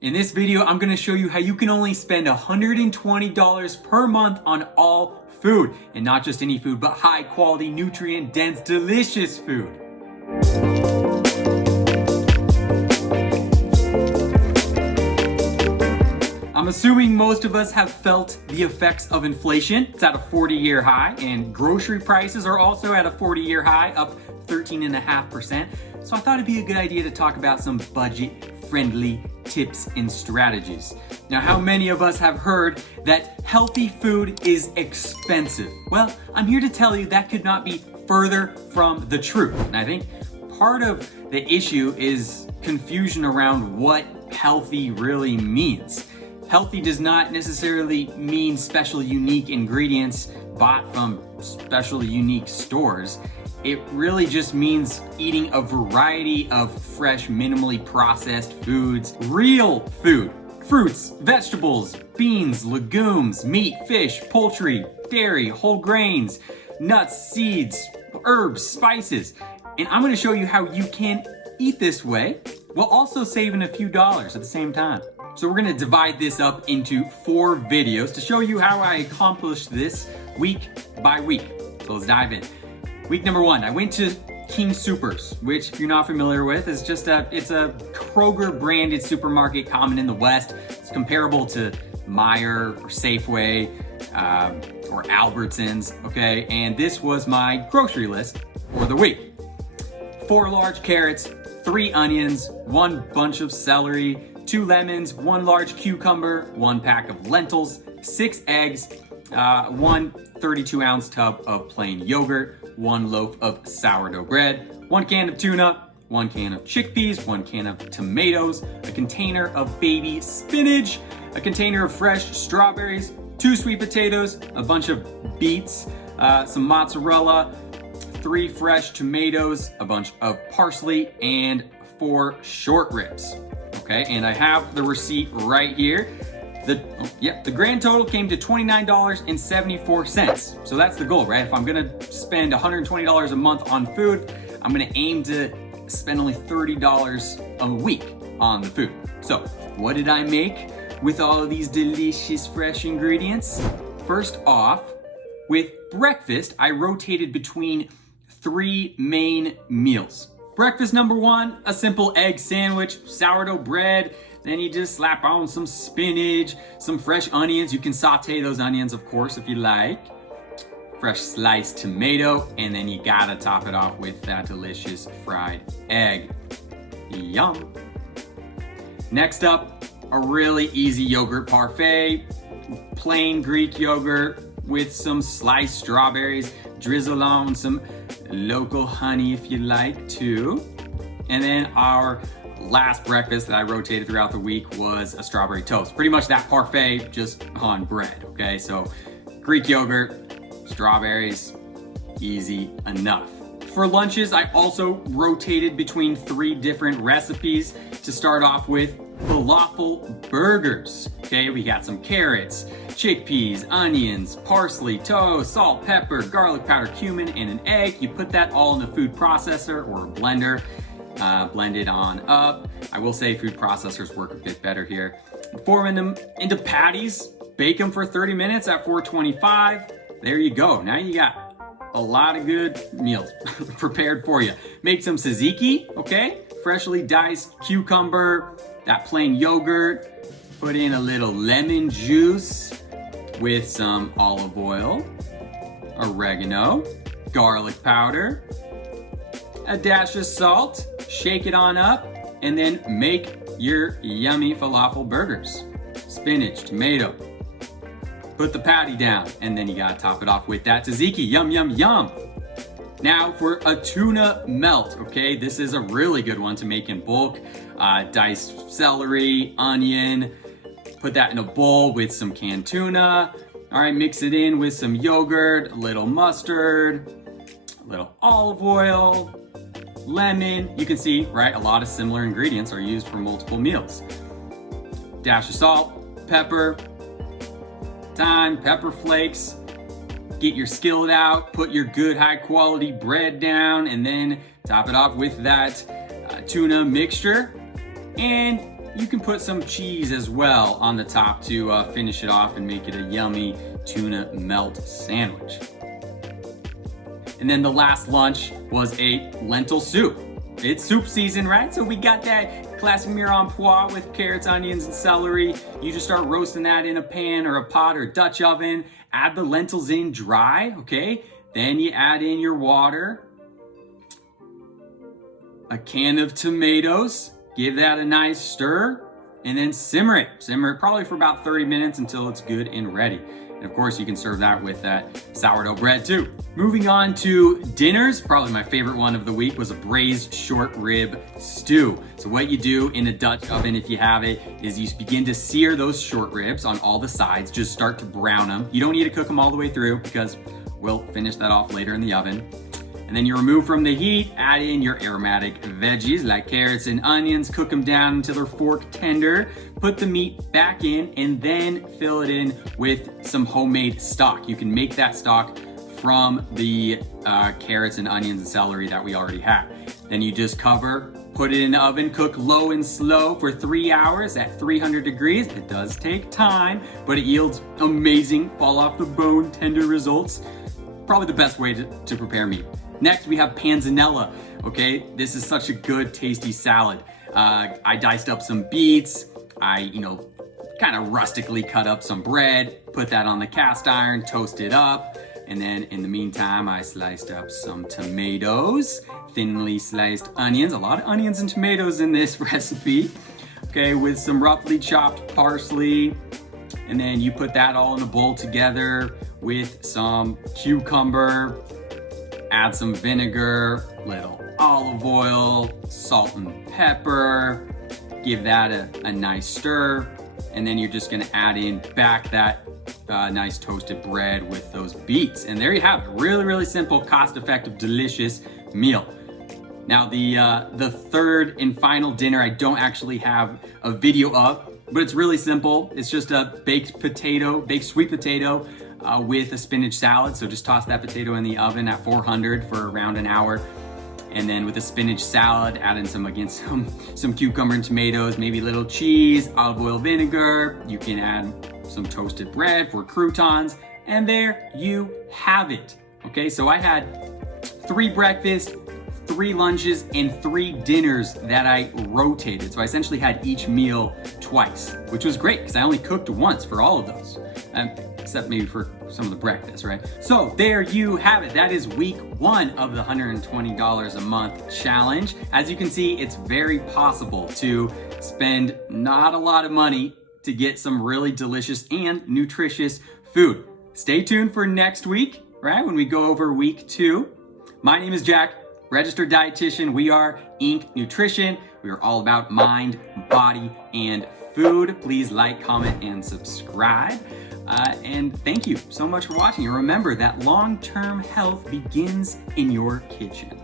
In this video, I'm gonna show you how you can only spend $120 per month on all food. And not just any food, but high quality, nutrient dense, delicious food. I'm assuming most of us have felt the effects of inflation. It's at a 40-year high, and grocery prices are also at a 40-year high, up 13.5%. So I thought it'd be a good idea to talk about some budget-friendly tips and strategies. Now, how many of us have heard that healthy food is expensive? Well, I'm here to tell you that could not be further from the truth. And I think part of the issue is confusion around what healthy really means. Healthy does not necessarily mean special unique ingredients bought from special unique stores. It really just means eating a variety of fresh, minimally processed foods, real food, fruits, vegetables, beans, legumes, meat, fish, poultry, dairy, whole grains, nuts, seeds, herbs, spices. And I'm gonna show you how you can eat this way while also saving a few dollars at the same time. So we're gonna divide this up into 4 videos to show you how I accomplished this week by week. So let's dive in. Week number 1, I went to King Soopers, which if you're not familiar with, is just it's a Kroger branded supermarket common in the West. It's comparable to Meijer or Safeway or Albertsons, okay? And this was my grocery list for the week. 4 large carrots, 3 onions, 1 bunch of celery, 2 lemons, 1 large cucumber, 1 pack of lentils, 6 eggs, 1 32-ounce tub of plain yogurt, 1 loaf of sourdough bread, 1 can of tuna, 1 can of chickpeas, 1 can of tomatoes, a container of baby spinach, a container of fresh strawberries, 2 sweet potatoes, a bunch of beets, some mozzarella, 3 fresh tomatoes, a bunch of parsley, and 4 short ribs. Okay, and I have the receipt right here. The grand total came to $29.74. So that's the goal, right? If I'm gonna spend $120 a month on food, I'm gonna aim to spend only $30 a week on the food. So what did I make with all of these delicious fresh ingredients? First off, with breakfast, I rotated between 3 main meals. Breakfast number 1, a simple egg sandwich, sourdough bread, then you just slap on some spinach, some fresh onions. You can saute those onions, of course, if you like. Fresh sliced tomato, and then you gotta top it off with that delicious fried egg. Yum. Next up, a really easy yogurt parfait. Plain Greek yogurt with some sliced strawberries, drizzle on some local honey if you like to. And then our last breakfast that I rotated throughout the week was a strawberry toast. Pretty much that parfait, just on bread, okay? So Greek yogurt, strawberries, easy enough. For lunches, I also rotated between 3 different recipes. To start off with, falafel burgers. Okay, we got some carrots, chickpeas, onions, parsley, toast, salt, pepper, garlic powder, cumin, and an egg. You put that all in a food processor or a blender, blend it on up. I will say food processors work a bit better here. Form them into patties, bake them for 30 minutes at 425. There you go. Now you got a lot of good meals prepared for you. Make some tzatziki, okay? Freshly diced cucumber, that plain yogurt, put in a little lemon juice with some olive oil, oregano, garlic powder, a dash of salt, shake it on up, and then make your yummy falafel burgers. Spinach, tomato. Put the patty down, and then you gotta top it off with that tzatziki. Yum, yum, yum. Now for a tuna melt, okay? This is a really good one to make in bulk. Diced celery, onion, put that in a bowl with some canned tuna. All right, mix it in with some yogurt, a little mustard, a little olive oil, lemon. You can see, right, a lot of similar ingredients are used for multiple meals. Dash of salt, pepper, thyme, pepper flakes. Get your skillet out, put your good high quality bread down, and then top it off with that tuna mixture. And you can put some cheese as well on the top to finish it off and make it a yummy tuna melt sandwich. And then the last lunch was a lentil soup. It's soup season, right? So we got that classic mirepoix with carrots, onions, and celery. You just start roasting that in a pan or a pot or Dutch oven. Add the lentils in dry, okay? Then you add in your water, a can of tomatoes, give that a nice stir, and then simmer it. Simmer it probably for about 30 minutes until it's good and ready. And of course, you can serve that with that sourdough bread too. Moving on to dinners, probably my favorite one of the week was a braised short rib stew. So what you do in a Dutch oven, if you have it, is you begin to sear those short ribs on all the sides. Just start to brown them. You don't need to cook them all the way through because we'll finish that off later in the oven. And then you remove from the heat, add in your aromatic veggies like carrots and onions, cook them down until they're fork tender, put the meat back in, and then fill it in with some homemade stock. You can make that stock from the carrots and onions and celery that we already have. Then you just cover, put it in the oven, cook low and slow for 3 hours at 300 degrees. It does take time, but it yields amazing, fall off the bone, tender results. Probably the best way to prepare meat. Next, we have panzanella, okay? This is such a good, tasty salad. I diced up some beets. I, kind of rustically cut up some bread, put that on the cast iron, toast it up. And then in the meantime, I sliced up some tomatoes, thinly sliced onions, a lot of onions and tomatoes in this recipe, okay, with some roughly chopped parsley. And then you put that all in a bowl together with some cucumber, add some vinegar, little olive oil, salt and pepper, give that a nice stir, and then you're just gonna add in back that nice toasted bread with those beets. And there you have it, really, really simple, cost-effective, delicious meal. Now the third and final dinner I don't actually have a video of, but it's really simple. It's just a baked sweet potato, with a spinach salad. So just toss that potato in the oven at 400 for around an hour. And then with a spinach salad, add in some cucumber and tomatoes, maybe a little cheese, olive oil, vinegar. You can add some toasted bread for croutons. And there you have it. Okay, so I had 3 breakfasts, 3 lunches, and 3 dinners that I rotated. So I essentially had each meal twice, which was great because I only cooked once for all of those. Except maybe for some of the breakfast, right? So there you have it. That is week 1 of the $120 a month challenge. As you can see, it's very possible to spend not a lot of money to get some really delicious and nutritious food. Stay tuned for next week, right? When we go over week 2. My name is Jack, Registered Dietitian. We are Inc. Nutrition. We are all about mind, body, and food. Please like, comment, and subscribe. And thank you so much for watching. And remember that long-term health begins in your kitchen.